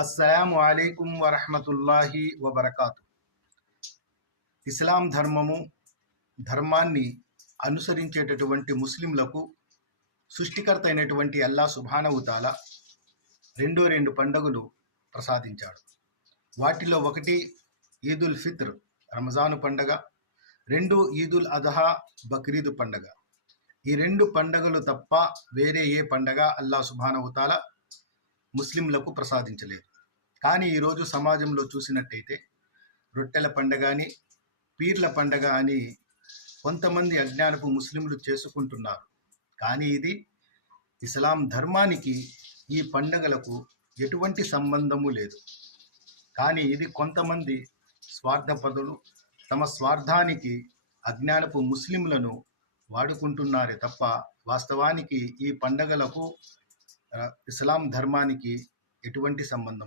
అస్సలాము అలైకుం వరహమతుల్లాహి వబర్కాతు. ఇస్లాం ధర్మాన్ని అనుసరించేటటువంటి ముస్లింలకు సృష్టికర్త అయినటువంటి అల్లా సుబ్హానహు తాలా రెండు పండుగలు ప్రసాదించాడు. వాటిలో ఒకటి ఈదుల్ ఫిత్ర్ రంజాను పండగ, రెండు ఈదుల్ అదహా బక్రీద్ పండగ. ఈ రెండు పండగలు తప్ప వేరే ఏ పండగ అల్లా సుబ్హానహు తాలా ముస్లింలకు ప్రసాదించలేదు. కానీ ఈరోజు సమాజంలో చూసినట్టయితే రొట్టెల పండగ అని, పీర్ల పండగ అని కొంతమంది అజ్ఞానపు ముస్లింలు చేసుకుంటున్నారు. కానీ ఇది ఇస్లాం ధర్మానికి ఈ పండగలకు ఎటువంటి సంబంధము లేదు. కానీ ఇది కొంతమంది స్వార్థపరులు తమ స్వార్థానికి అజ్ఞానపు ముస్లింలను వాడుకుంటున్నారే తప్ప వాస్తవానికి ఈ పండగలకు ఇస్లాం ధర్మానికి ఎటువంటి సంబంధం